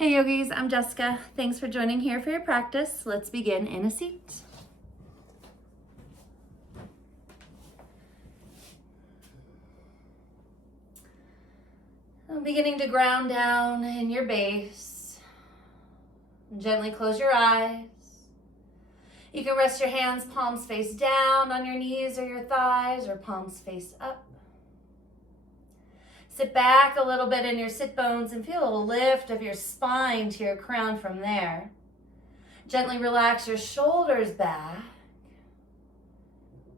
Hey yogis, I'm Jessica. Thanks for joining here for your practice. Let's begin in a seat. I'm beginning to ground down in your base. Gently close your eyes. You can rest your hands palms face down on your knees or your thighs, or palms face up. Sit back a little bit in your sit bones and feel a lift of your spine to your crown from there. Gently relax your shoulders back.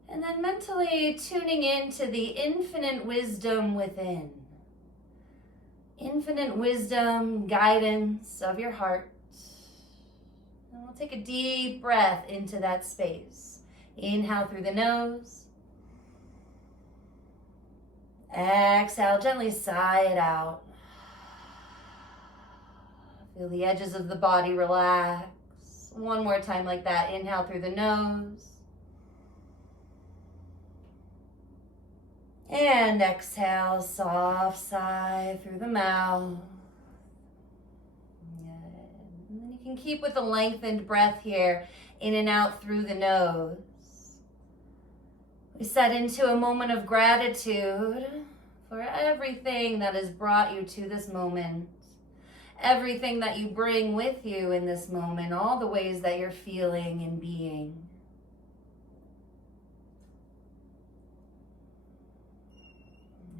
And then mentally tuning into the infinite wisdom within. Infinite wisdom, guidance of your heart. And we'll take a deep breath into that space. Inhale through the nose. Exhale, gently sigh it out. Feel the edges of the body relax. One more time like that. Inhale through the nose. And exhale, soft sigh through the mouth. Good. And then you can keep with a lengthened breath here, in and out through the nose. We set into a moment of gratitude for everything that has brought you to this moment, everything that you bring with you in this moment, all the ways that you're feeling and being.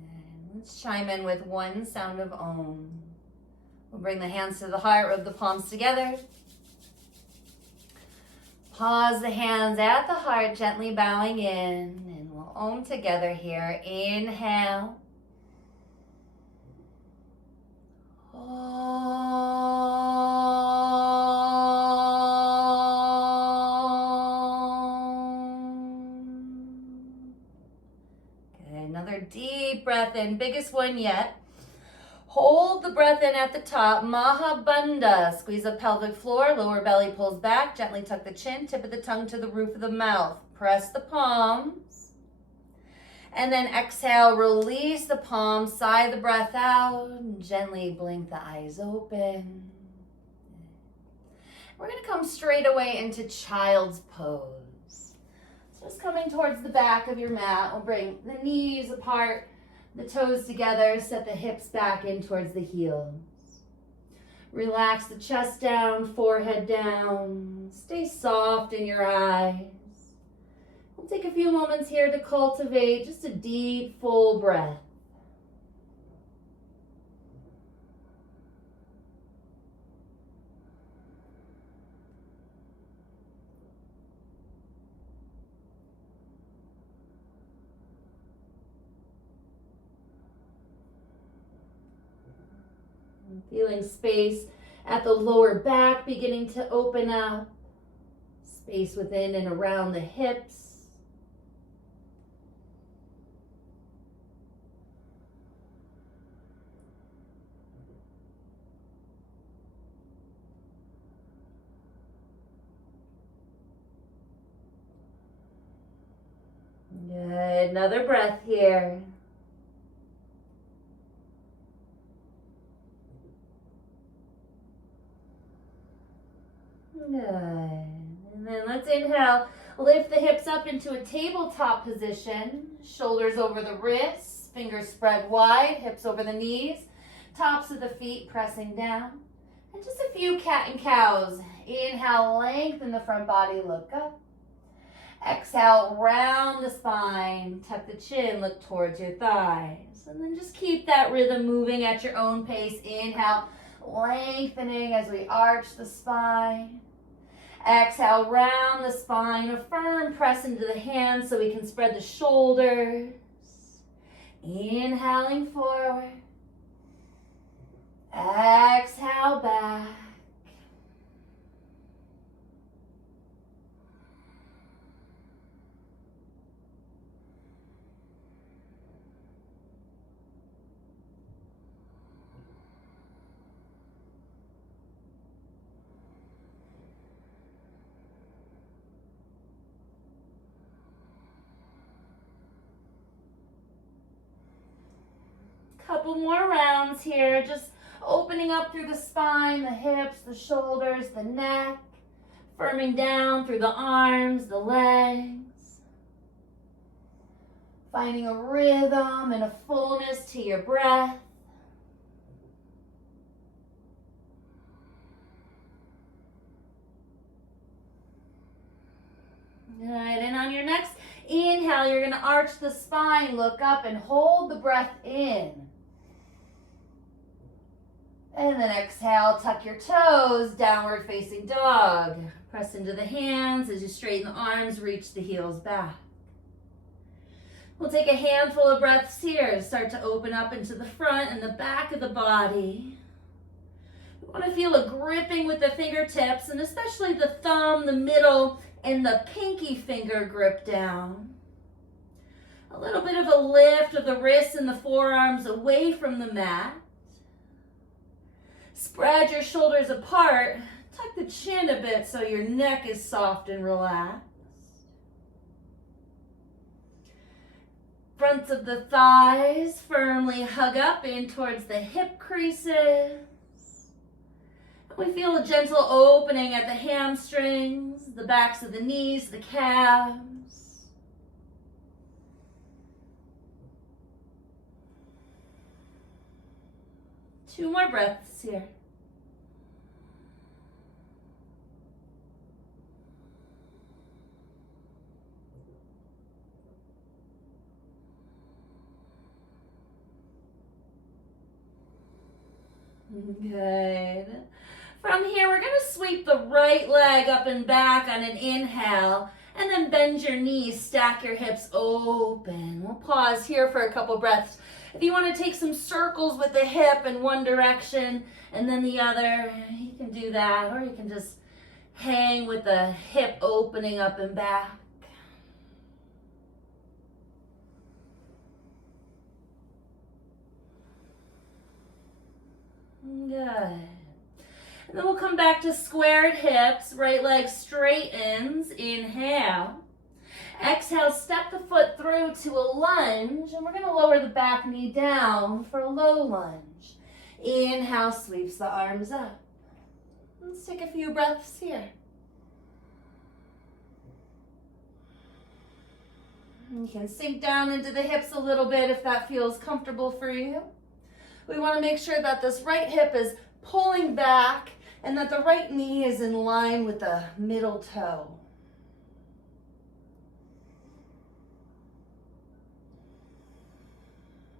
And let's chime in with one sound of Om. We'll bring the hands to the heart, rub the palms together. Pause the hands at the heart, gently bowing in, and we'll Om together here. Inhale. Good. Another deep breath in, biggest one yet. Hold the breath in at the top, Mahabandha. Squeeze the pelvic floor, lower belly pulls back, gently tuck the chin, tip of the tongue to the roof of the mouth. Press the palms. And then exhale, release the palms, sigh the breath out, gently blink the eyes open. We're gonna come straight away into child's pose. So just coming towards the back of your mat, we'll bring the knees apart, the toes together, set the hips back in towards the heels. Relax the chest down, forehead down. Stay soft in your eyes. We'll take a few moments here to cultivate just a deep, full breath. Feeling space at the lower back beginning to open up. Space within and around the hips. Good. Another breath here. Good. And then let's inhale. Lift the hips up into a tabletop position. Shoulders over the wrists. Fingers spread wide. Hips over the knees. Tops of the feet pressing down. And just a few cat and cows. Inhale, lengthen the front body, look up. Exhale, round the spine. Tuck the chin, look towards your thighs. And then just keep that rhythm moving at your own pace. Inhale, lengthening as we arch the spine. Exhale, round the spine. A firm press into the hands so we can spread the shoulders. Inhaling forward. Exhale back. Couple more rounds here, just Opening up through the spine, the hips, the shoulders, the neck. Firming down through the arms, the legs. Finding a rhythm and a fullness to your breath. Good, and on your next inhale, you're going to arch the spine, look up and hold the breath in. And then exhale, tuck your toes, downward facing dog. Press into the hands as you straighten the arms, reach the heels back. We'll take a handful of breaths here to start to open up into the front and the back of the body. We want to feel a gripping with the fingertips, and especially the thumb, the middle, and the pinky finger grip down. A little bit of a lift of the wrists and the forearms away from the mat. Spread your shoulders apart. Tuck the chin a bit so your neck is soft and relaxed. Fronts of the thighs firmly hug up in towards the hip creases. We feel a gentle opening at the hamstrings, the backs of the knees, the calves. Two more breaths here. Good. From here, we're going to sweep the right leg up and back on an inhale, and then bend your knees, stack your hips open. We'll pause here for a couple breaths. If you want to take some circles with the hip in one direction and then the other, you can do that, or you can just hang with the hip opening up and back. Good. And then we'll come back to squared hips, right leg straightens, inhale. Exhale, step the foot through to a lunge, and we're going to lower the back knee down for a low lunge. Inhale, sweeps the arms up. Let's take a few breaths here. You can sink down into the hips a little bit if that feels comfortable for you. We want to make sure that this right hip is pulling back and that the right knee is in line with the middle toe.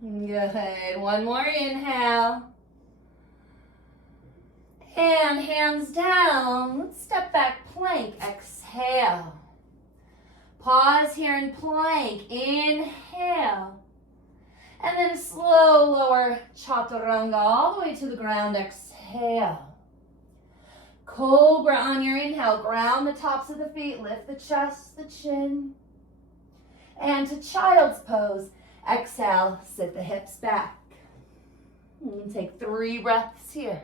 Good. One more inhale. And hands down. Let's step back, plank. Exhale. Pause here in plank. Inhale. And then slow lower chaturanga all the way to the ground. Exhale. Cobra on your inhale. Ground the tops of the feet. Lift the chest, the chin. And to child's pose. Exhale. Sit the hips back. And take 3 breaths here.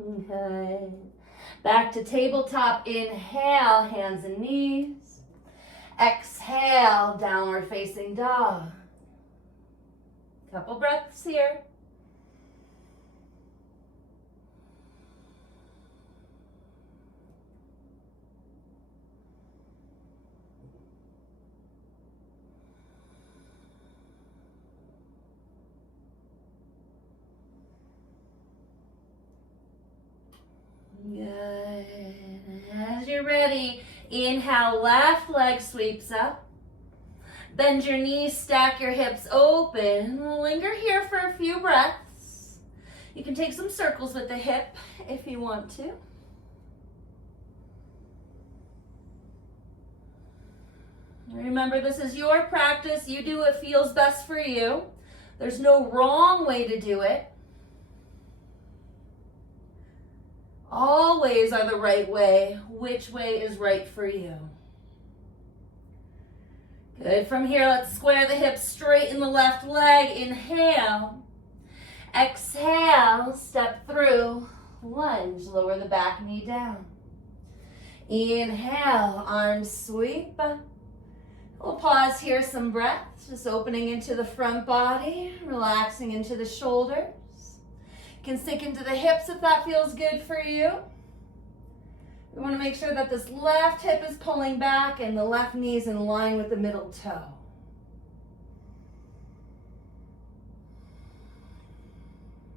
Okay. Back to tabletop. Inhale, hands and knees. Exhale, downward facing dog. Couple breaths here. Good. As you're ready, inhale, left leg sweeps up. Bend your knees, stack your hips open. Linger here for a few breaths. You can take some circles with the hip if you want to. Remember, this is your practice. You do what feels best for you. There's no wrong way to do it. All ways are the right way. Which way is right for you? Good. From here, let's square the hips, straighten the left leg. Inhale. Exhale, step through. Lunge, lower the back knee down. Inhale, arms sweep up. We'll pause here, some breaths, just opening into the front body, relaxing into the shoulders. You can sink into the hips if that feels good for you. We want to make sure that this left hip is pulling back and the left knee is in line with the middle toe.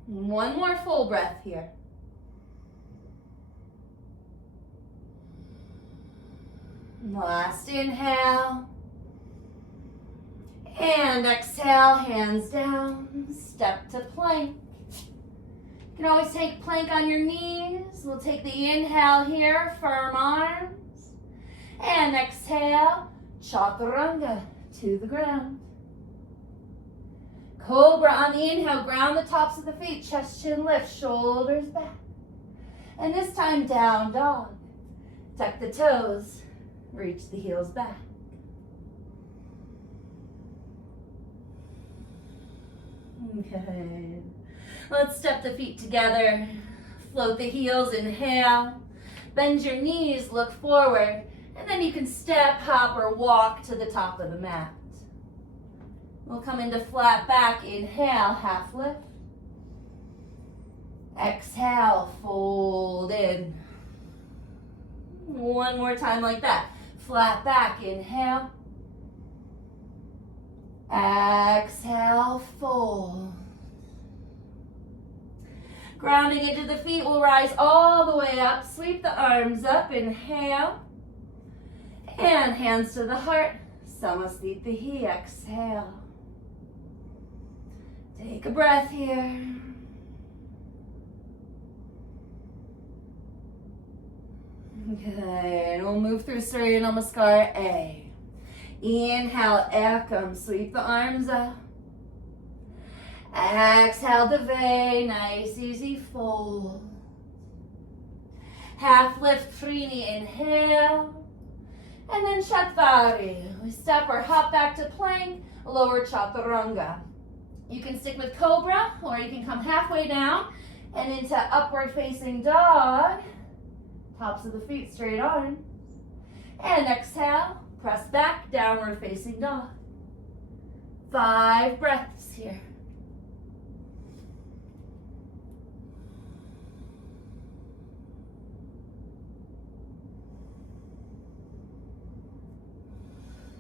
One more full breath here. Last inhale. And exhale, hands down, step to plank. You can always take plank on your knees. We'll take the inhale here, firm arms. And exhale, chaturanga to the ground. Cobra on the inhale, ground the tops of the feet, chest, chin, lift, shoulders back. And this time, down dog. Tuck the toes, reach the heels back. Good. Let's step the feet together. Float the heels, inhale. Bend your knees, look forward. And then you can step, hop, or walk to the top of the mat. We'll come into flat back. Inhale, half lift. Exhale, fold in. One more time like that. Flat back, inhale. Exhale, fold. Grounding into the feet, we'll rise all the way up. Sweep the arms up, inhale. And hands to the heart. Samasthiti, exhale. Take a breath here. Okay, and we'll move through Surya Namaskar A. Inhale, Ekam, sweep the arms up. Exhale, Dave, nice, easy fold. Half lift, Trini, inhale. And then Shatvari. We step or hop back to plank, lower Chaturanga. You can stick with Cobra, or you can come halfway down and into upward facing dog. Tops of the feet, straight arms. And exhale, press back, downward facing dog. 5 breaths here.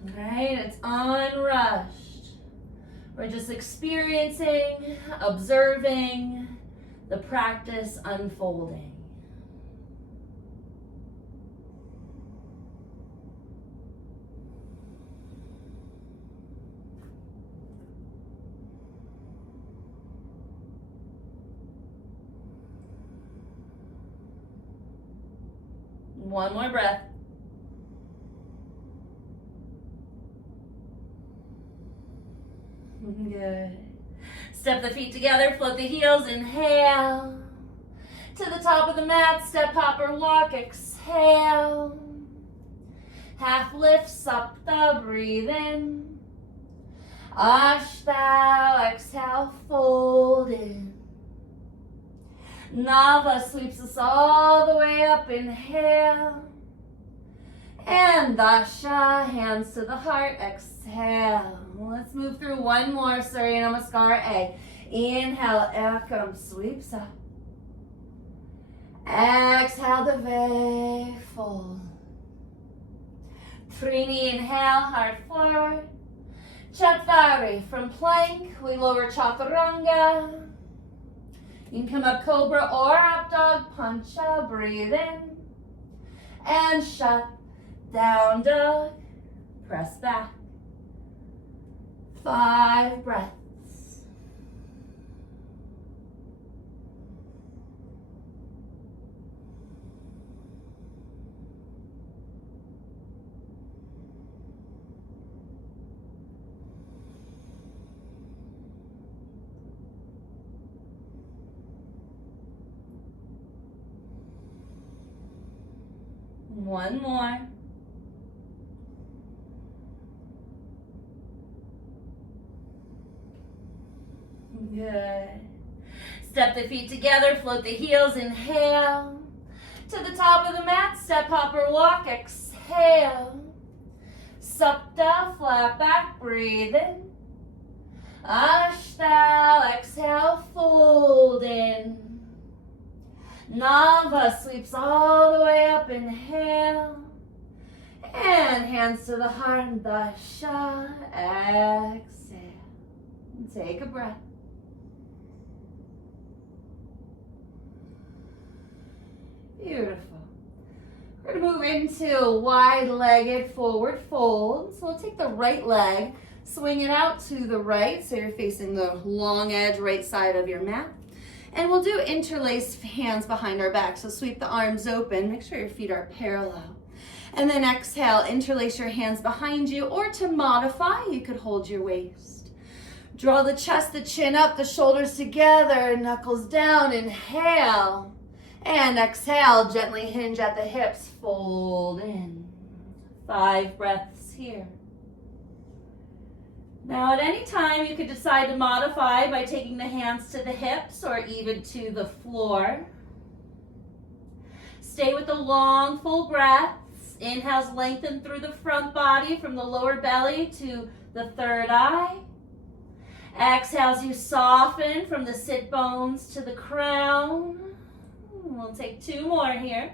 All right, it's unrushed. We're just experiencing, observing the practice unfolding. One more breath. Good. Step the feet together, float the heels, inhale. To the top of the mat, step, hop, or walk, exhale. Half lift, sapta, breathe in. Ashtau, exhale, fold in. Nava sweeps us all the way up, inhale. And Dasha, hands to the heart, exhale. Let's move through one more, Surya Namaskar A. Inhale, Ekam, sweeps up. Exhale, Dave, fold. Trini, inhale, heart forward. Chatvari, from plank, we lower Chaturanga. You can come up Cobra or up dog, Pancha, breathe in. And shut down dog, press back. 5 breaths. One more. Good. Step the feet together, float the heels, inhale. To the top of the mat, step, hop, or walk, exhale. Supta, flat back, breathe in. Ashtal, exhale, fold in. Nava sweeps all the way up, inhale. And hands to the heart, dasha, exhale. And take a breath. Beautiful. We're going to move into wide-legged forward fold. So we'll take the right leg, swing it out to the right, so you're facing the long edge right side of your mat. And we'll do interlaced hands behind our back. So sweep the arms open, make sure your feet are parallel. And then exhale, interlace your hands behind you, or to modify, you could hold your waist. Draw the chest, the chin up, the shoulders together, knuckles down, inhale. And exhale, gently hinge at the hips, fold in. 5 breaths here. Now at any time you could decide to modify by taking the hands to the hips or even to the floor. Stay with the long, full breaths. Inhales, lengthen through the front body from the lower belly to the third eye. Exhales, you soften from the sit bones to the crown. We'll take 2 more here.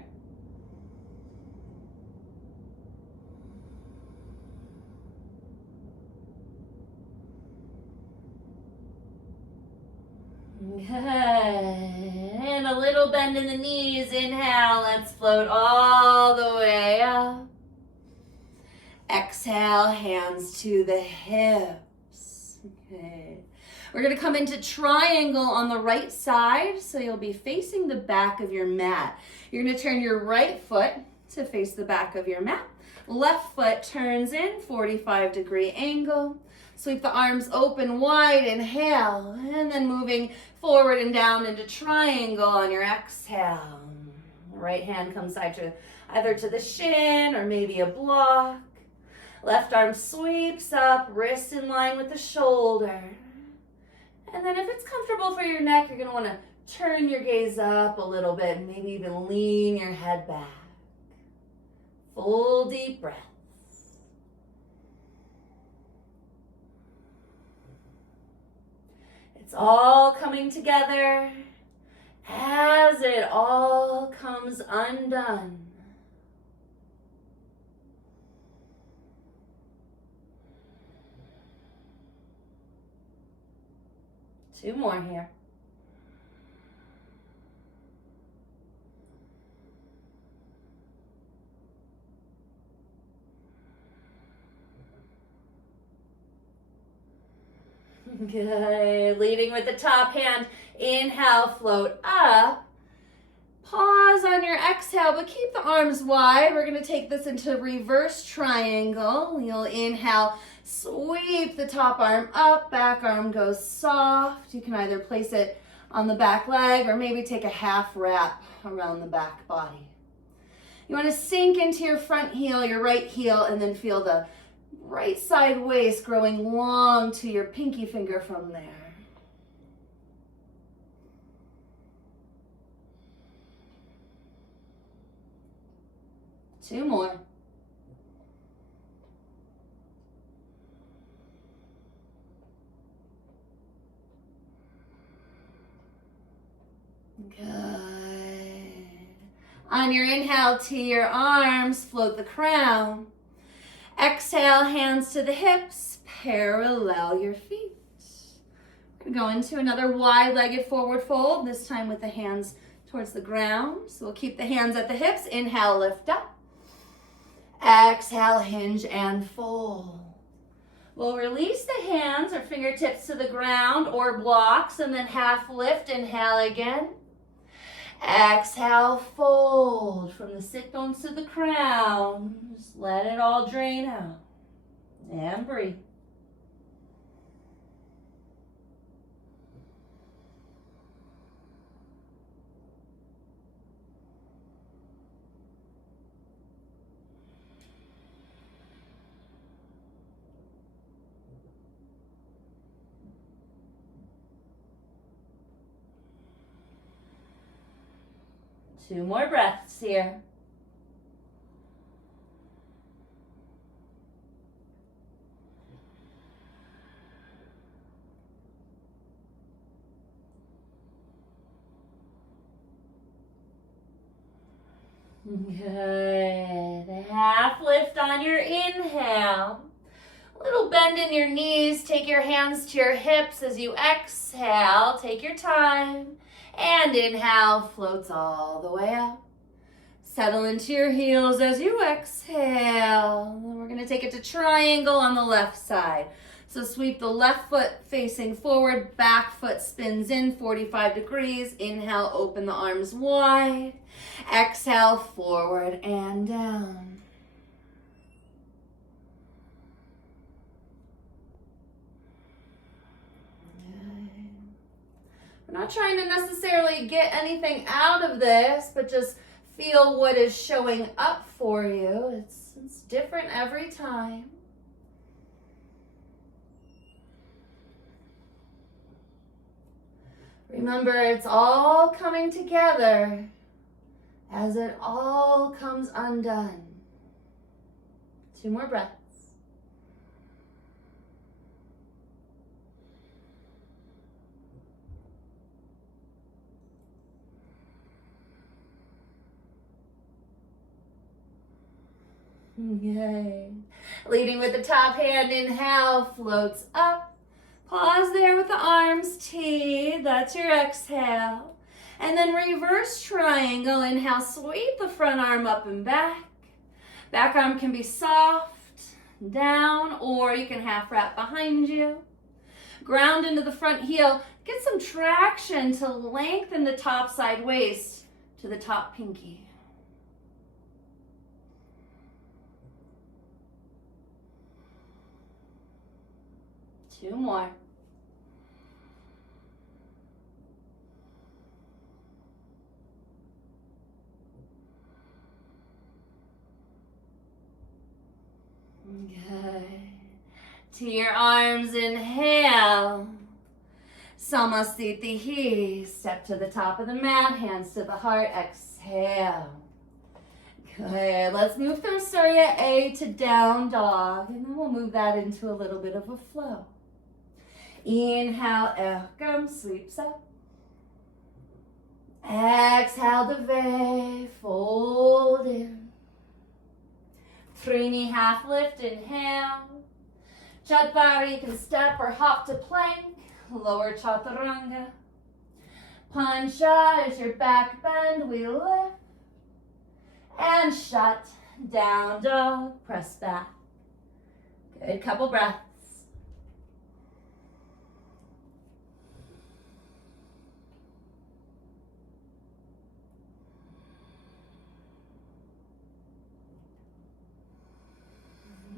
Good. And a little bend in the knees. Inhale, let's float all the way up. Exhale, hands to the hips. Okay. We're going to come into triangle on the right side, so you'll be facing the back of your mat. You're going to turn your right foot to face the back of your mat. Left foot turns in, 45-degree angle. Sweep the arms open wide, inhale, and then moving forward and down into triangle on your exhale. Right hand comes either to the shin or maybe a block. Left arm sweeps up, wrist in line with the shoulder. And then if it's comfortable for your neck, you're going to want to turn your gaze up a little bit and maybe even lean your head back. Full deep breath. It's all coming together as it all comes undone. Two more here. Good. Leading with the top hand. Inhale, float up. Pause on your exhale, but keep the arms wide. We're going to take this into reverse triangle. You'll inhale, sweep the top arm up, back arm goes soft. You can either place it on the back leg or maybe take a half wrap around the back body. You want to sink into your front heel, your right heel, and then feel the right side waist growing long to your pinky finger from there. Two more. Good. On your inhale to your arms, float the crown. Exhale, hands to the hips, parallel your feet. We're going to go into another wide-legged forward fold, this time with the hands towards the ground. So we'll keep the hands at the hips. Inhale, lift up. Exhale, hinge and fold. We'll release the hands or fingertips to the ground or blocks and then half lift. Inhale again. Exhale, fold from the sit bones to the crown. Just let it all drain out. And breathe. 2 more breaths here. Good. Half lift on your inhale. Little bend in your knees. Take your hands to your hips as you exhale. Take your time. And inhale, floats all the way up. Settle into your heels as you exhale. And we're going to take it to triangle on the left side. So sweep the left foot facing forward, back foot spins in 45 degrees. Inhale, open the arms wide. Exhale, forward and down. Good. We're not trying to necessarily get anything out of this, but just feel what is showing up for you. It's different every time. Remember, it's all coming together as it all comes undone. 2 more breaths. Yay. Leading with the top hand, inhale, floats up. Pause there with the arms, T. That's your exhale. And then reverse triangle. Inhale, sweep the front arm up and back. Back arm can be soft, down, or you can half wrap behind you. Ground into the front heel. Get some traction to lengthen the top side waist to the top pinky. Two more. Good. To your arms, inhale. Samasthiti. Step to the top of the mat, hands to the heart, exhale. Good. Let's move through Surya A to down dog, and then we'll move that into a little bit of a flow. Inhale, Ekam, sweeps up. Exhale, Dve, fold in. Trini, half lift, inhale. Chatvari, you can step or hop to plank. Lower chaturanga. Pancha is your back bend, we lift. And shut, down dog, press back. Good, couple breaths.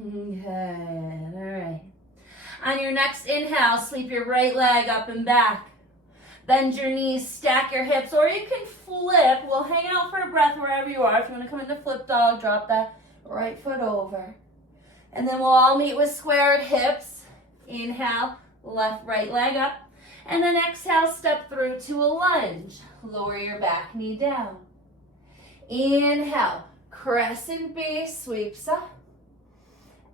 Good, all right. On your next inhale, sweep your right leg up and back. Bend your knees, stack your hips, or you can flip. We'll hang out for a breath wherever you are. If you want to come into flip dog, drop that right foot over. And then we'll all meet with squared hips. Inhale, left, right leg up. And then exhale, step through to a lunge. Lower your back knee down. Inhale, crescent base, sweeps up.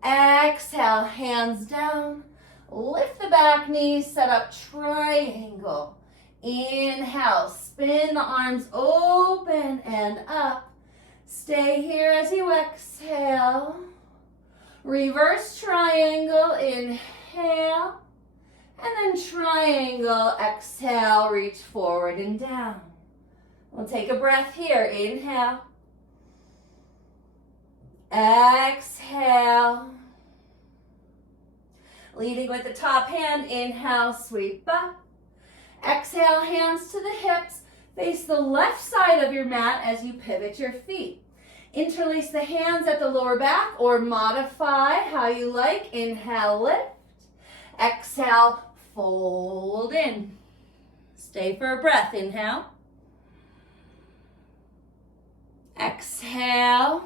Exhale, hands down. Lift the back knee, set up triangle. Inhale, spin the arms open and up. Stay here as you exhale. Reverse triangle, inhale. And then triangle, exhale, reach forward and down. We'll take a breath here, inhale. Exhale. Leading with the top hand, inhale, sweep up. Exhale, hands to the hips. Face the left side of your mat as you pivot your feet. Interlace the hands at the lower back or modify how you like. Inhale, lift. Exhale, fold in. Stay for a breath. Inhale. Exhale.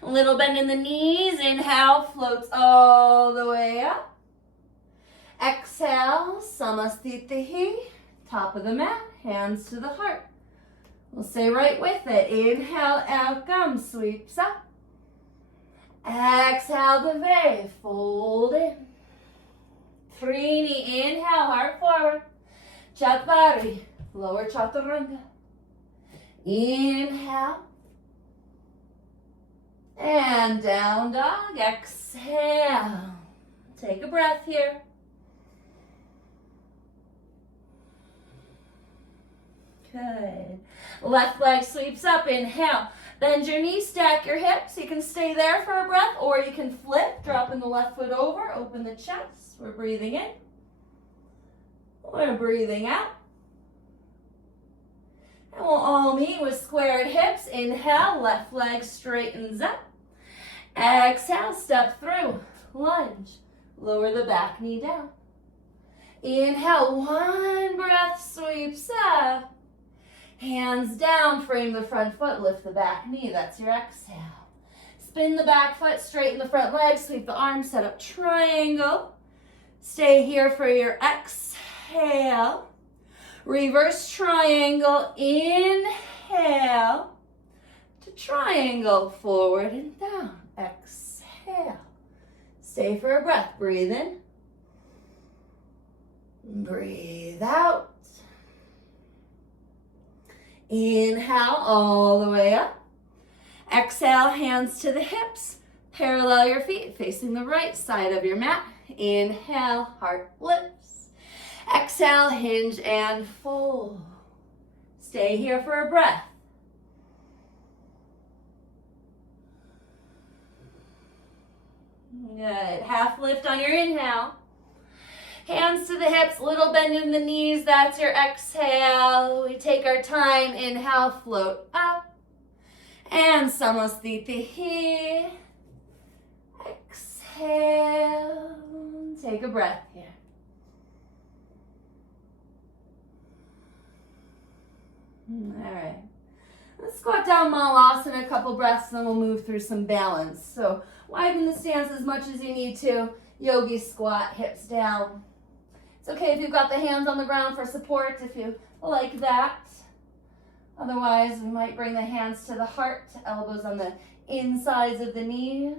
A little bend in the knees. Inhale, floats all the way up. Exhale, samasthiti. Top of the mat, hands to the heart. We'll stay right with it. Inhale, out comes, sweeps up. Exhale, levee, fold in. Trini, inhale, heart forward. Chatvari, lower chaturanga. Inhale. And down dog, exhale. Take a breath here. Good. Left leg sweeps up, inhale. Bend your knees, stack your hips. You can stay there for a breath or you can flip, dropping the left foot over, open the chest. We're breathing in. We're breathing out. And we'll all meet with squared hips. Inhale, left leg straightens up. Exhale, step through, lunge. Lower the back knee down. Inhale, one breath sweeps up. Hands down, frame the front foot, lift the back knee. That's your exhale. Spin the back foot, straighten the front leg, sweep the arms, set up triangle. Stay here for your exhale. Reverse triangle, inhale to triangle, forward and down. Exhale. Stay for a breath. Breathe in. Breathe out. Inhale all the way up. Exhale, hands to the hips. Parallel your feet, facing the right side of your mat. Inhale, heart lifts. Exhale, hinge and fold. Stay here for a breath. Good. Half lift on your inhale. Hands to the hips, little bend in the knees. That's your exhale. We take our time. Inhale, float up. And Samastitihi. Exhale. Take a breath here. All right. Let's squat down Malasana a couple breaths, and then we'll move through some balance. So widen the stance as much as you need to. Yogi squat, hips down. It's okay if you've got the hands on the ground for support, if you like that. Otherwise, we might bring the hands to the heart, elbows on the insides of the knees.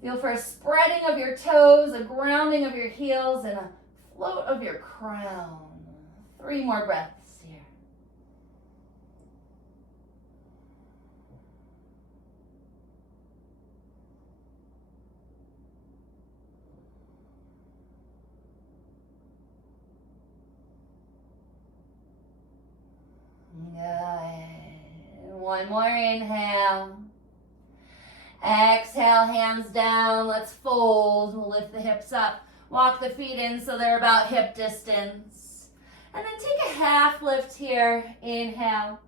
Feel for a spreading of your toes, a grounding of your heels, and a float of your crown. 3 more breaths here. Good. 1 more inhale. Exhale, hands down. Let's fold. We'll lift the hips up. Walk the feet in so they're about hip distance. And then take a half lift here. Inhale.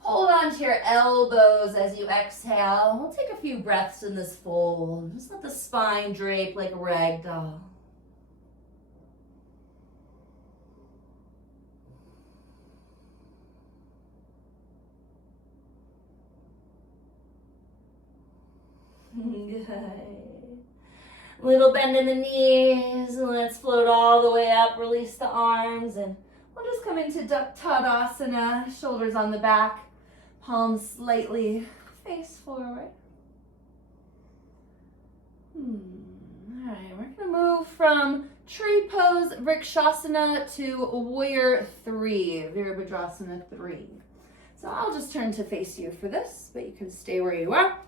Hold on to your elbows as you exhale. We'll take a few breaths in this fold. Just let the spine drape like a rag doll. Good. Little bend in the knees. Let's float all the way up. Release the arms. And we'll just come into Tadasana. Shoulders on the back. Palms slightly face forward. All right, we're going to move from tree pose, Vrikshasana, to warrior 3, Virabhadrasana 3. So I'll just turn to face you for this, but you can stay where you are.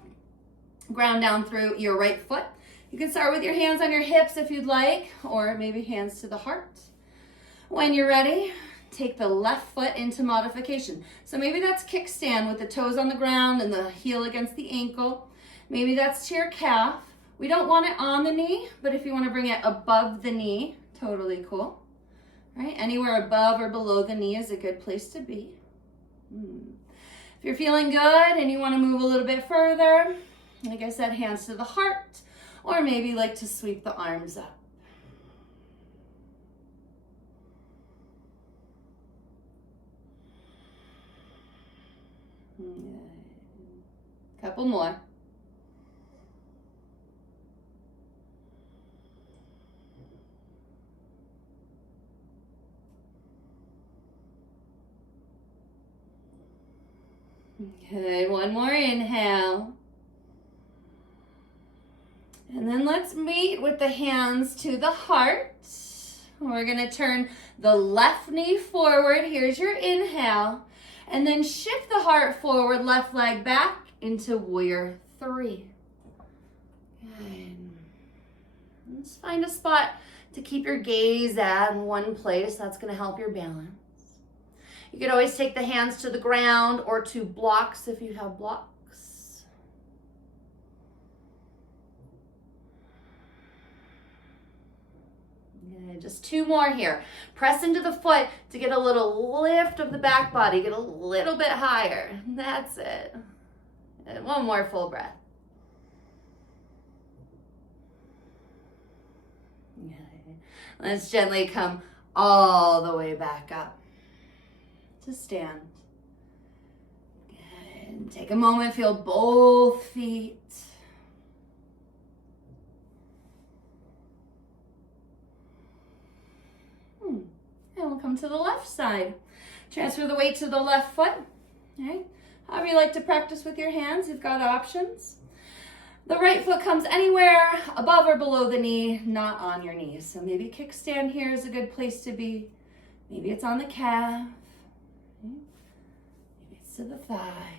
Ground down through your right foot. You can start with your hands on your hips if you'd like, or maybe hands to the heart. When you're ready, take the left foot into modification. So maybe that's kickstand with the toes on the ground and the heel against the ankle. Maybe that's to your calf. We don't want it on the knee, but if you want to bring it above the knee, totally cool. Right? Anywhere above or below the knee is a good place to be. If you're feeling good and you want to move a little bit further, like I said, hands to the heart, or maybe like to sweep the arms up. Couple more. Good, one more inhale. And then let's meet with the hands to the heart. We're gonna turn the left knee forward. Here's your inhale. And then shift the heart forward, left leg back into warrior three. Good. Let's find a spot to keep your gaze at in one place. That's gonna help your balance. You could always take the hands to the ground or to blocks if you have blocks. Just two more here. Press into the foot to get a little lift of the back body. Get a little bit higher. That's it. And one more full breath. Let's gently come all the way back up to stand. Good. Take a moment, feel both feet. And we'll come to the left side. Transfer the weight to the left foot. All right. However you like to practice with your hands, you've got options. The right foot comes anywhere above or below the knee, not on your knees. So maybe kickstand here is a good place to be. Maybe it's on the calf. Maybe it's to the thigh.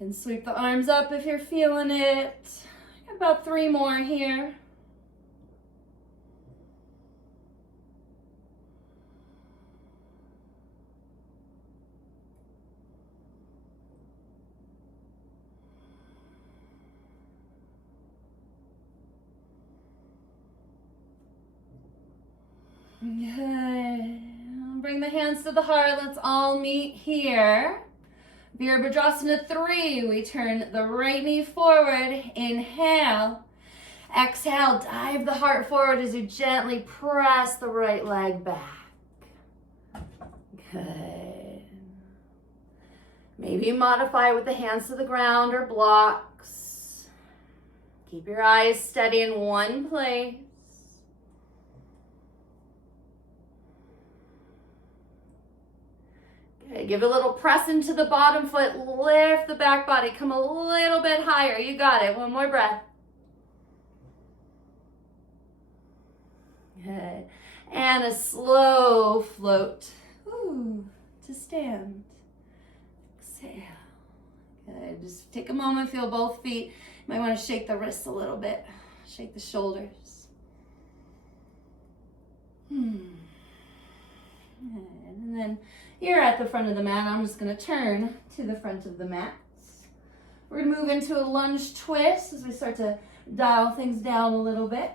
You can sweep the arms up if you're feeling it. Got about three more here. Good. Bring the hands to the heart. Let's all meet here. Virabhadrasana 3, we turn the right knee forward, inhale. Exhale, dive the heart forward as you gently press the right leg back. Good. Maybe modify with the hands to the ground or blocks. Keep your eyes steady in one place. Okay, give a little press into the bottom foot, lift the back body, come a little bit higher. You got it. One more breath. Good. And a slow float. Ooh, to stand. Exhale. Good. Just take a moment, feel both feet. You might want to shake the wrists a little bit. Shake the shoulders. And then you're at the front of the mat. I'm just going to turn to the front of the mat. We're going to move into a lunge twist as we start to dial things down a little bit.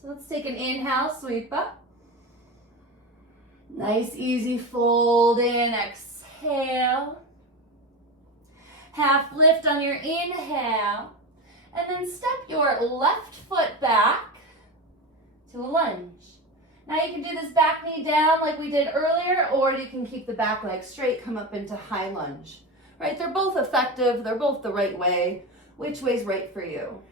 So let's take an inhale, sweep up. Nice, easy fold in, exhale. Half lift on your inhale. And then step your left foot back to a lunge. Now you can do this back knee down like we did earlier, or you can keep the back leg straight, come up into high lunge. Right? They're both effective. They're both the right way. Which way's right for you?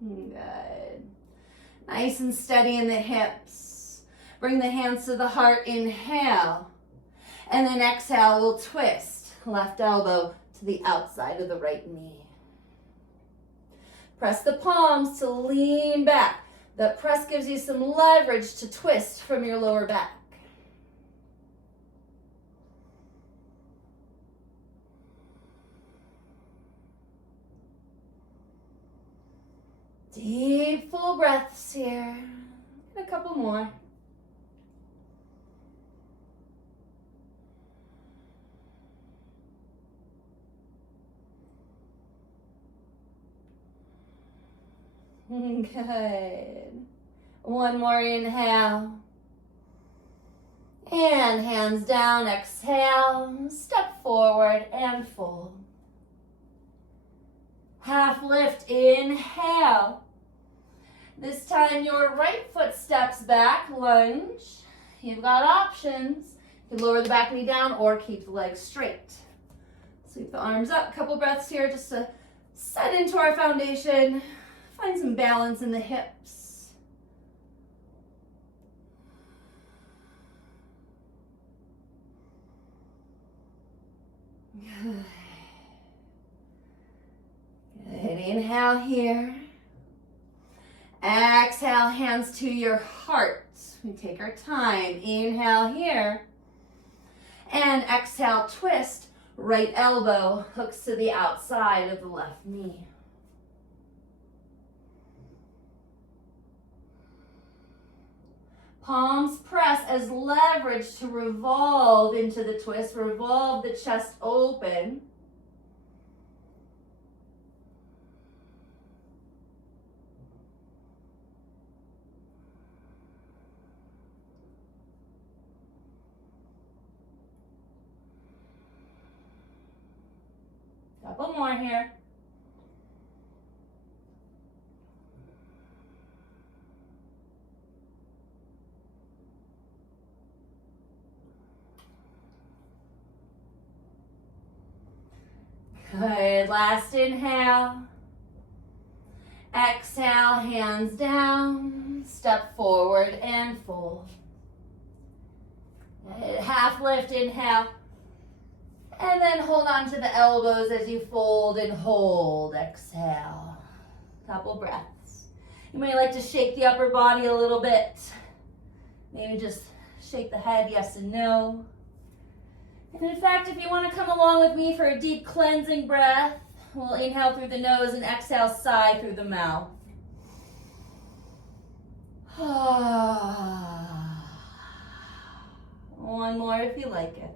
Good. Nice and steady in the hips. Bring the hands to the heart. Inhale. And then exhale, we'll twist. Left elbow to the outside of the right knee. Press the palms to lean back. The press gives you some leverage to twist from your lower back. Deep, full breaths here. And a couple more. Good. One more inhale. And hands down, exhale. Step forward and fold. Half lift, inhale. This time your right foot steps back, lunge. You've got options. You can lower the back knee down or keep the legs straight. Sweep the arms up, couple breaths here just to set into our foundation. Find some balance in the hips. Good. Good. Inhale here. Exhale, hands to your heart. We take our time. Inhale here. And exhale, twist. Right elbow hooks to the outside of the left knee. Palms press as leverage to revolve into the twist. Revolve the chest open. Couple more here. Good. Last inhale. Exhale, hands down. Step forward and fold. Good. Half lift, inhale. And then hold on to the elbows as you fold and hold. Exhale. Couple breaths. You may like to shake the upper body a little bit. Maybe just shake the head, yes and no. And in fact, if you want to come along with me for a deep cleansing breath, we'll inhale through the nose and exhale, sigh through the mouth. One more if you like it.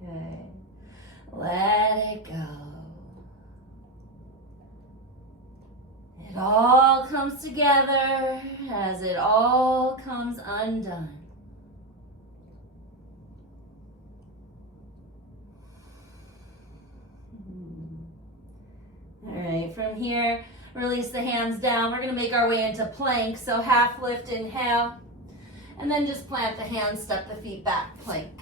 Okay, let it go. It all comes together as it all comes undone. All right, from here, release the hands down. We're going to make our way into plank. So half lift, inhale. And then just plant the hands, step the feet back, plank.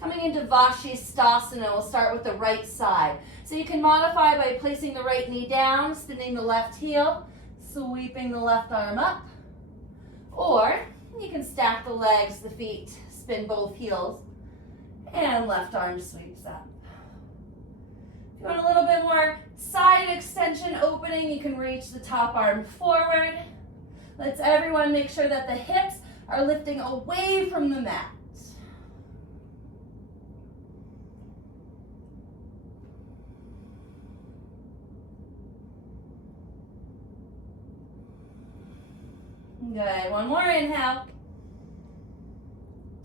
Coming into Vashisthasana, we'll start with the right side. So you can modify by placing the right knee down, spinning the left heel, sweeping the left arm up. Or you can stack the legs, the feet, spin both heels, and left arm sweeps up. If you want a little bit more side extension opening, you can reach the top arm forward. Let's everyone make sure that the hips are lifting away from the mat. Good. One more inhale.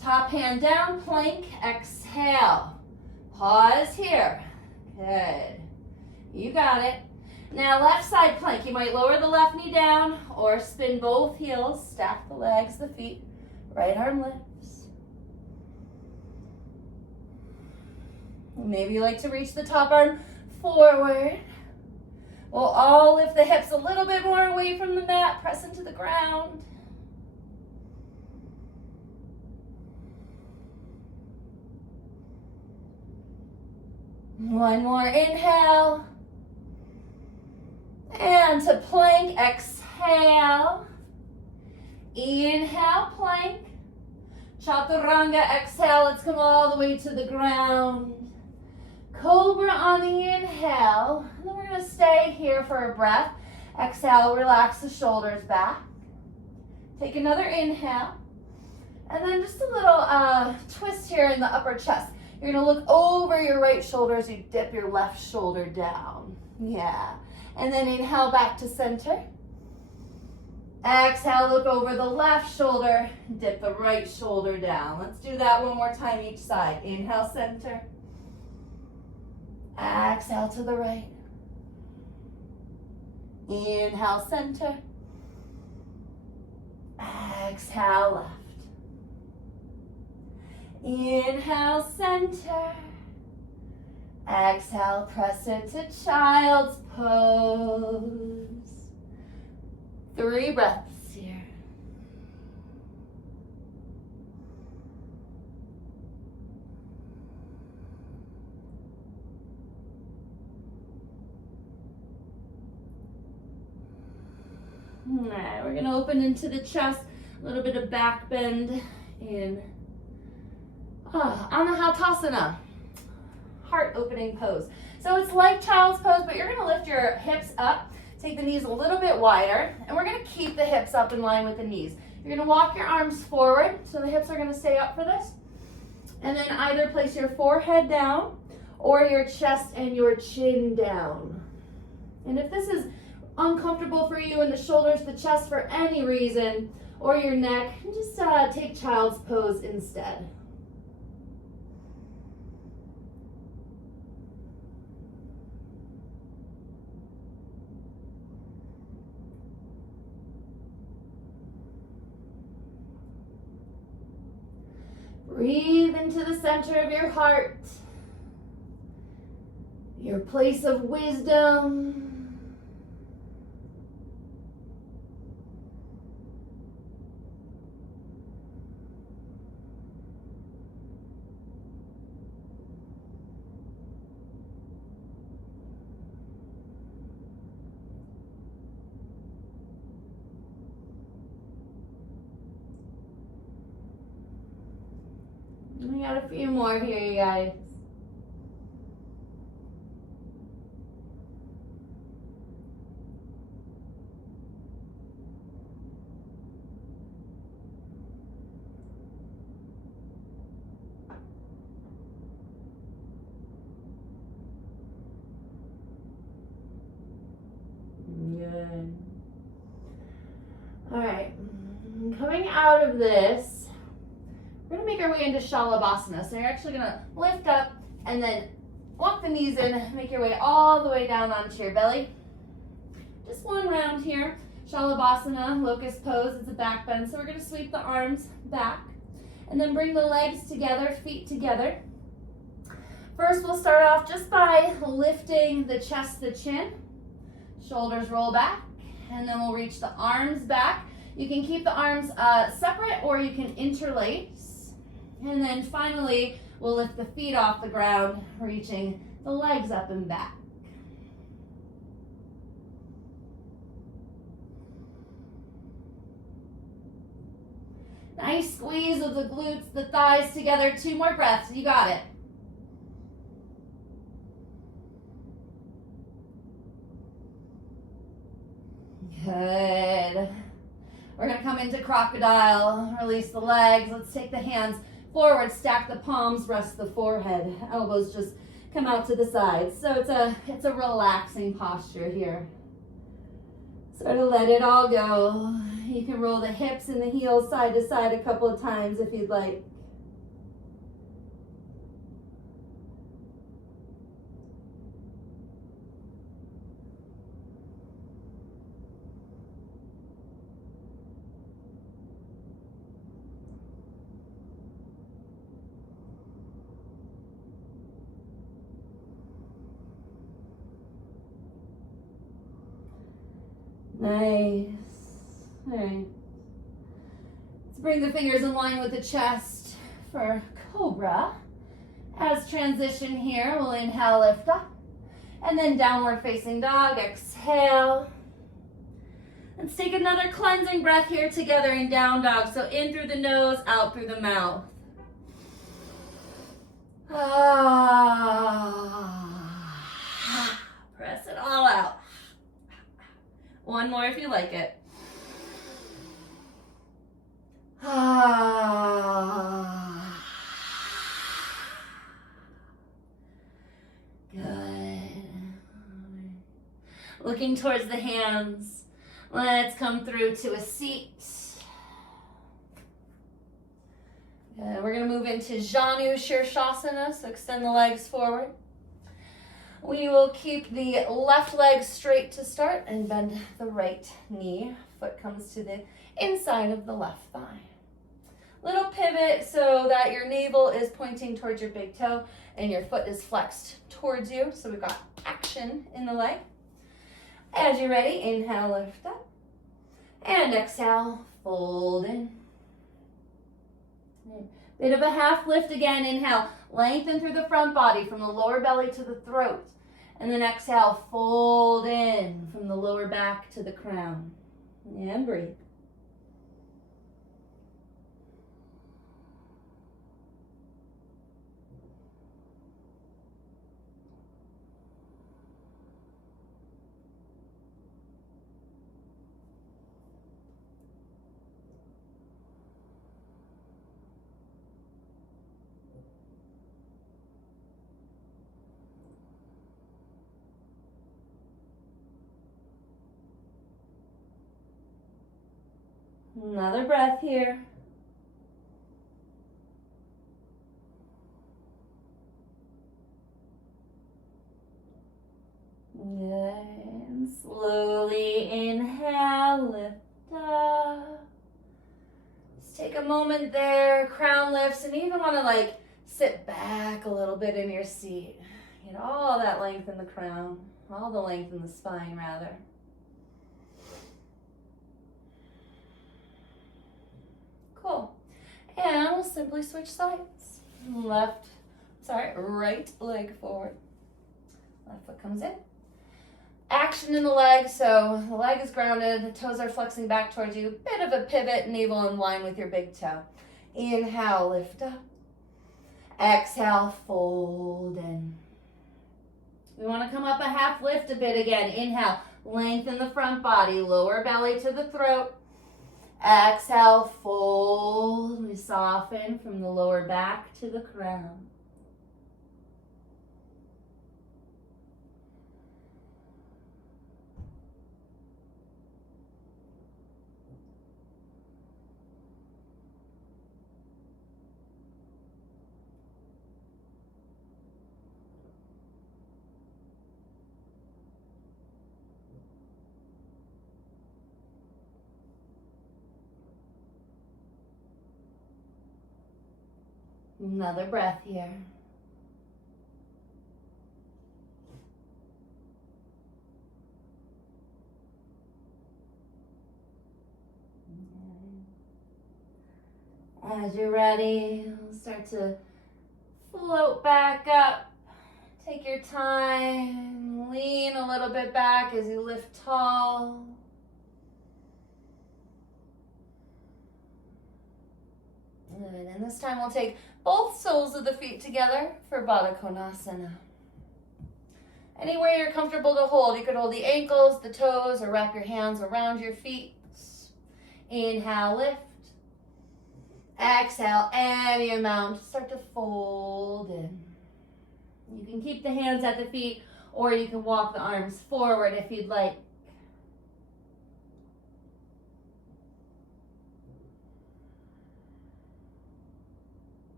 Top hand down, plank, exhale. Pause here. Good. You got it. Now left side plank. You might lower the left knee down or spin both heels, stack the legs, the feet, right arm lifts. Maybe you like to reach the top arm forward. We'll all lift the hips a little bit more away from the mat, press into the ground. One more inhale. And to plank, exhale. Inhale, plank. Chaturanga, exhale. Let's come all the way to the ground. Cobra on the inhale. And then we're going to stay here for a breath. Exhale, relax the shoulders back. Take another inhale. And then just a little twist here in the upper chest. You're going to look over your right shoulder as you dip your left shoulder down. Yeah. And then inhale back to center. Exhale, look over the left shoulder, dip the right shoulder down. Let's do that one more time each side. Inhale, center. Exhale to the right. Inhale, center. Exhale, left. Inhale, center. Exhale, press it to child's pose. 3 breaths here. All right, we're gonna open into the chest, a little bit of back bend in Anahatasana, heart opening pose. So it's like child's pose, but you're gonna lift your hips up, take the knees a little bit wider, and we're gonna keep the hips up in line with the knees. You're gonna walk your arms forward, so the hips are gonna stay up for this. And then either place your forehead down or your chest and your chin down. And if this is uncomfortable for you in the shoulders, the chest for any reason, or your neck, just take child's pose instead. Breathe into the center of your heart, your place of wisdom. We got a few more here, you guys. Good. All right, coming out of this, we're gonna make our way into Shalabhasana. So you're actually gonna lift up and then walk the knees in, make your way all the way down onto your belly. Just one round here. Shalabhasana, locust pose, it's a back bend. So we're gonna sweep the arms back and then bring the legs together, feet together. First, we'll start off just by lifting the chest, the chin. Shoulders roll back, and then we'll reach the arms back. You can keep the arms separate or you can interlace. And then finally, we'll lift the feet off the ground, reaching the legs up and back. Nice squeeze of the glutes, the thighs together. 2 more breaths, you got it. Good. We're gonna come into crocodile, release the legs. Let's take the hands forward, stack the palms, rest the forehead. Elbows just come out to the sides. So it's a relaxing posture here. Sort of let it all go. You can roll the hips and the heels side to side a couple of times if you'd like. Nice. All right. Let's bring the fingers in line with the chest for Cobra. As transition here, we'll inhale, lift up, and then downward facing dog, exhale. Let's take another cleansing breath here together in down dog. So in through the nose, out through the mouth. Press it all out. One more if you like it. Good. Looking towards the hands. Let's come through to a seat. Good. We're going to move into Janu Shirshasana, so extend the legs forward. We will keep the left leg straight to start and bend the right knee. Foot comes to the inside of the left thigh. Little pivot so that your navel is pointing towards your big toe and your foot is flexed towards you. So we've got action in the leg. As you're ready, inhale, lift up. And exhale, fold in. Bit of a half lift again. Inhale, lengthen through the front body from the lower belly to the throat. And then exhale, fold in from the lower back to the crown. And breathe. Another breath here. Good. And slowly inhale, lift up. Just take a moment there, crown lifts, and you even want to like sit back a little bit in your seat. Get all that length in the crown, all the length in the spine rather. Cool. And we'll simply switch sides. Right leg forward. Left foot comes in. Action in the leg, so the leg is grounded, the toes are flexing back towards you. Bit of a pivot, navel in line with your big toe. Inhale, lift up. Exhale, fold in. We want to come up a half lift a bit again. Inhale, lengthen the front body, lower belly to the throat. Exhale, fold. We soften from the lower back to the crown. Another breath here. As you're ready, start to float back up. Take your time. Lean a little bit back as you lift tall. Good. And this time we'll take both soles of the feet together for Baddha Konasana. Anywhere you're comfortable to hold. You could hold the ankles, the toes, or wrap your hands around your feet. Inhale, lift. Exhale, any amount. Start to fold in. You can keep the hands at the feet, or you can walk the arms forward if you'd like.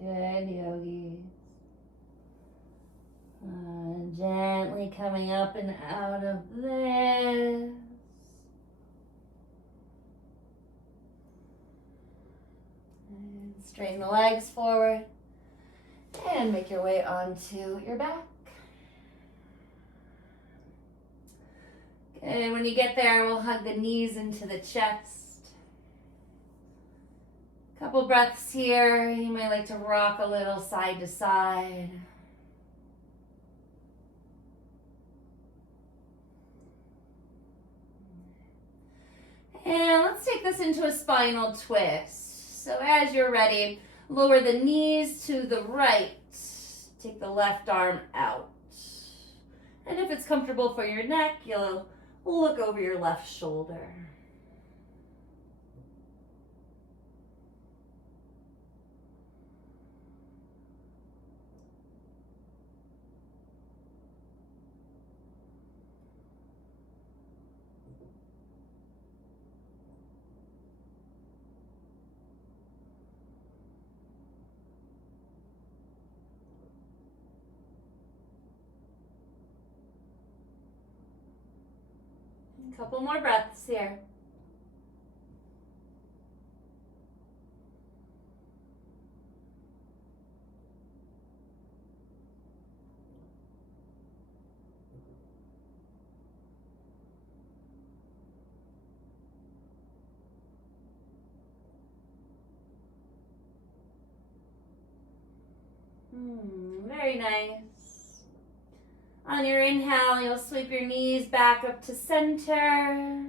Good, yogis. Gently coming up and out of this. And straighten the legs forward. And make your way onto your back. Okay, when you get there, we'll hug the knees into the chest. Couple breaths here. You might like to rock a little side to side. And let's take this into a spinal twist. So as you're ready, lower the knees to the right. Take the left arm out. And if it's comfortable for your neck, you'll look over your left shoulder. A couple more breaths here. Very nice. On your inhale, you'll sweep your knees back up to center.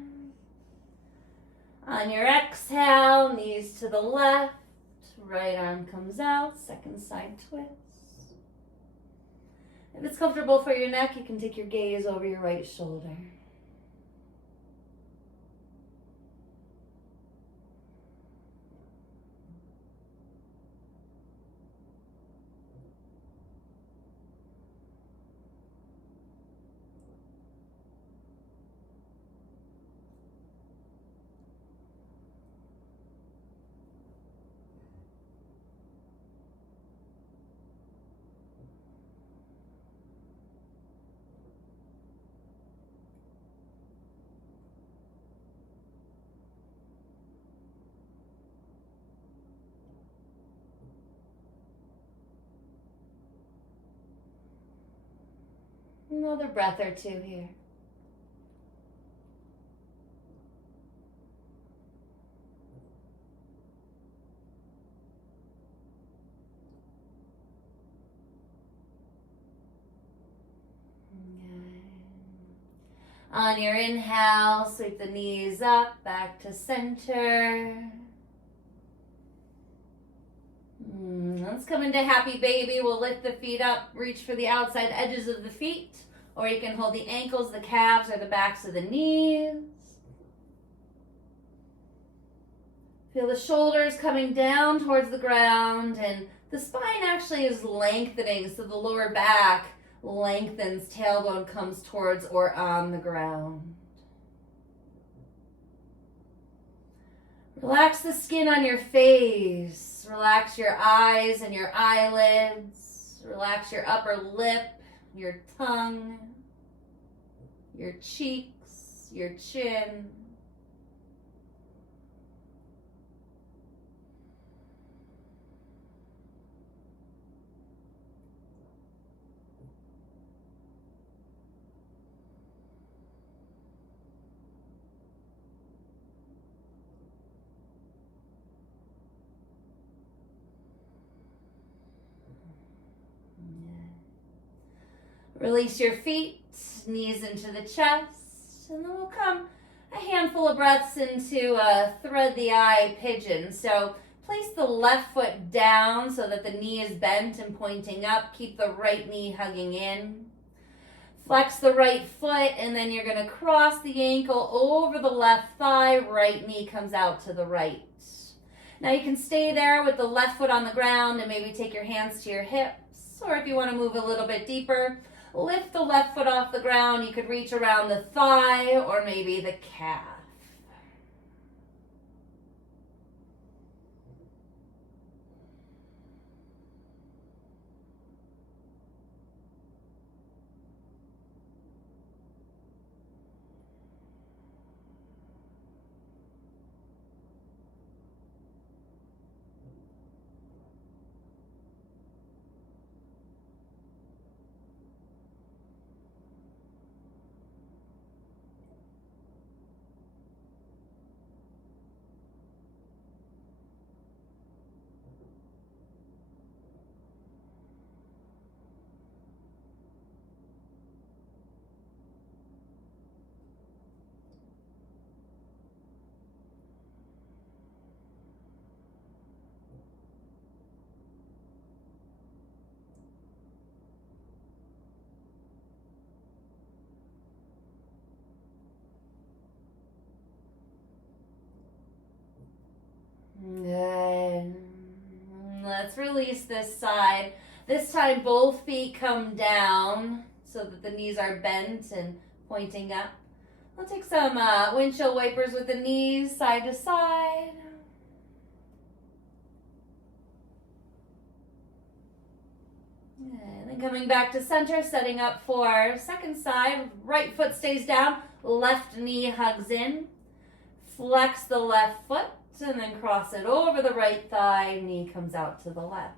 On your exhale, knees to the left. Right arm comes out, second side twist. If it's comfortable for your neck, you can take your gaze over your right shoulder. Another breath or two here. On your inhale, sweep the knees up, back to center. Let's come into happy baby. We'll lift the feet up, reach for the outside edges of the feet, or you can hold the ankles, the calves, or the backs of the knees. Feel the shoulders coming down towards the ground, and the spine actually is lengthening, so the lower back lengthens, tailbone comes towards or on the ground. Relax the skin on your face. Relax your eyes and your eyelids. Relax your upper lip, your tongue, your cheeks, your chin. Release your feet, knees into the chest, and then we'll come a handful of breaths into a thread the eye pigeon. So place the left foot down so that the knee is bent and pointing up. Keep the right knee hugging in. Flex the right foot, and then you're going to cross the ankle over the left thigh. Right knee comes out to the right. Now you can stay there with the left foot on the ground and maybe take your hands to your hips. Or if you want to move a little bit deeper, lift the left foot off the ground. You could reach around the thigh or maybe the calf. let's release this side. This time both feet come down so that the knees are bent and pointing up. I'll take some windshield wipers with the knees side to side. And then coming back to center, setting up for second side. Right foot stays down, left knee hugs in. Flex the left foot and then cross it over the right thigh. Knee comes out to the left.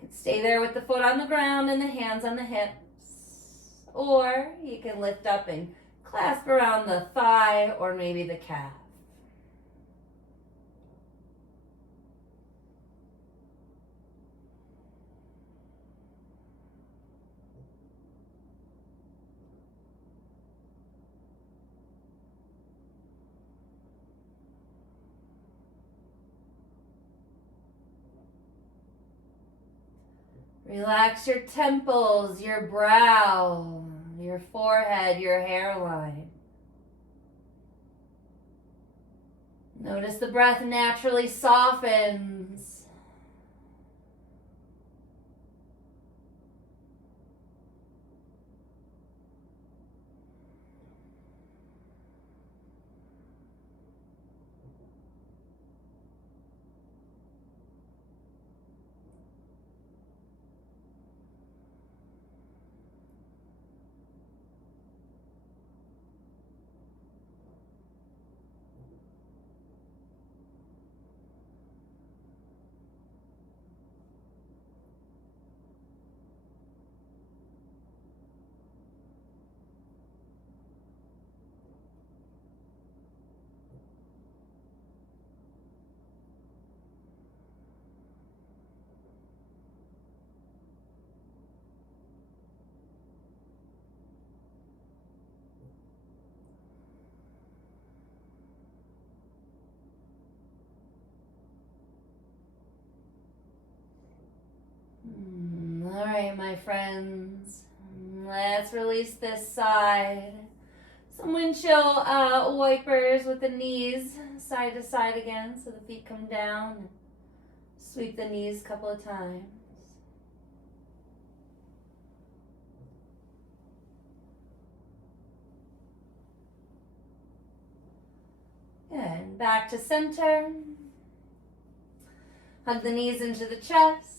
You can stay there with the foot on the ground and the hands on the hips. Or you can lift up and clasp around the thigh or maybe the calf. Relax your temples, your brow, your forehead, your hairline. Notice the breath naturally softens. All right, my friends, let's release this side. Some windshield wipers with the knees side to side again so the feet come down. Sweep the knees a couple of times. Good. Back to center. Hug the knees into the chest.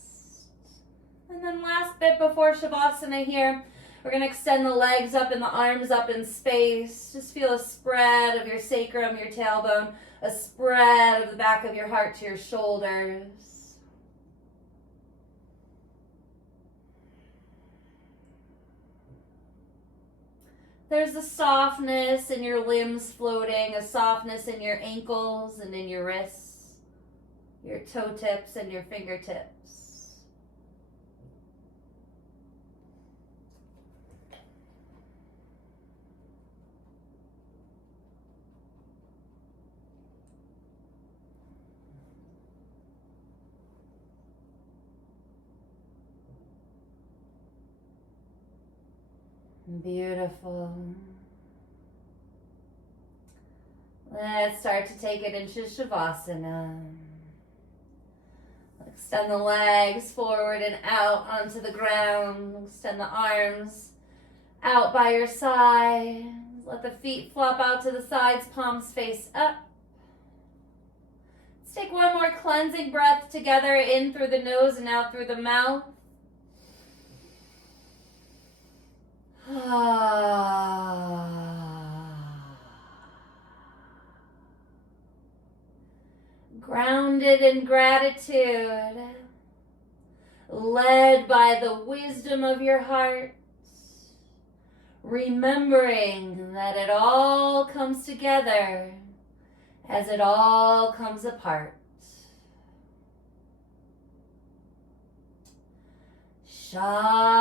And then last bit before Savasana here, we're going to extend the legs up and the arms up in space. Just feel a spread of your sacrum, your tailbone, a spread of the back of your heart to your shoulders. There's a softness in your limbs floating, a softness in your ankles and in your wrists, your toe tips and your fingertips. Beautiful. Let's start to take it into Savasana. Extend the legs forward and out onto the ground. Extend the arms out by your sides. Let the feet flop out to the sides, palms face up. Let's take one more cleansing breath together, in through the nose and out through the mouth. Grounded in gratitude, led by the wisdom of your heart, remembering that it all comes together as it all comes apart. Savasana.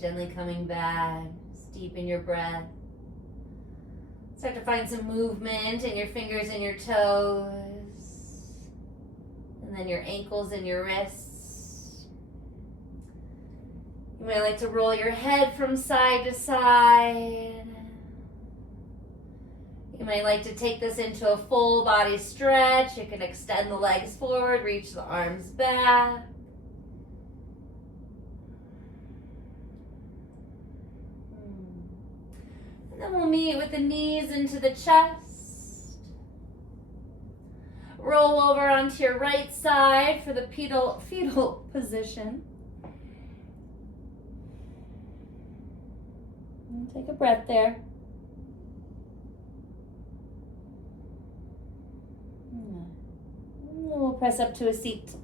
gently coming back. Just deepen your breath. Start to find some movement in your fingers and your toes. And then your ankles and your wrists. You might like to roll your head from side to side. You might like to take this into a full body stretch. You can extend the legs forward, reach the arms back. And then we'll meet with the knees into the chest. Roll over onto your right side for the fetal position. And take a breath there. And we'll press up to a seat.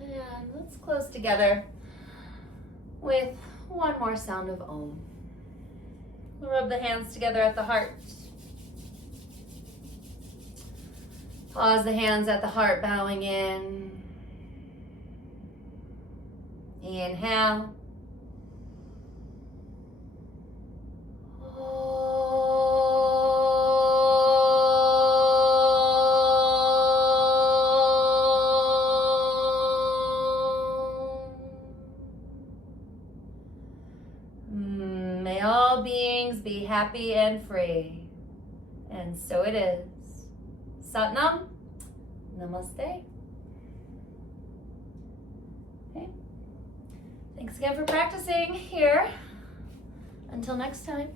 And let's close together with one more sound of Om. We'll rub the hands together at the heart. Pause the hands at the heart, bowing in. Inhale. May all beings be happy and free. And so it is. Satnam. Namaste. Okay. Thanks again for practicing here. Until next time.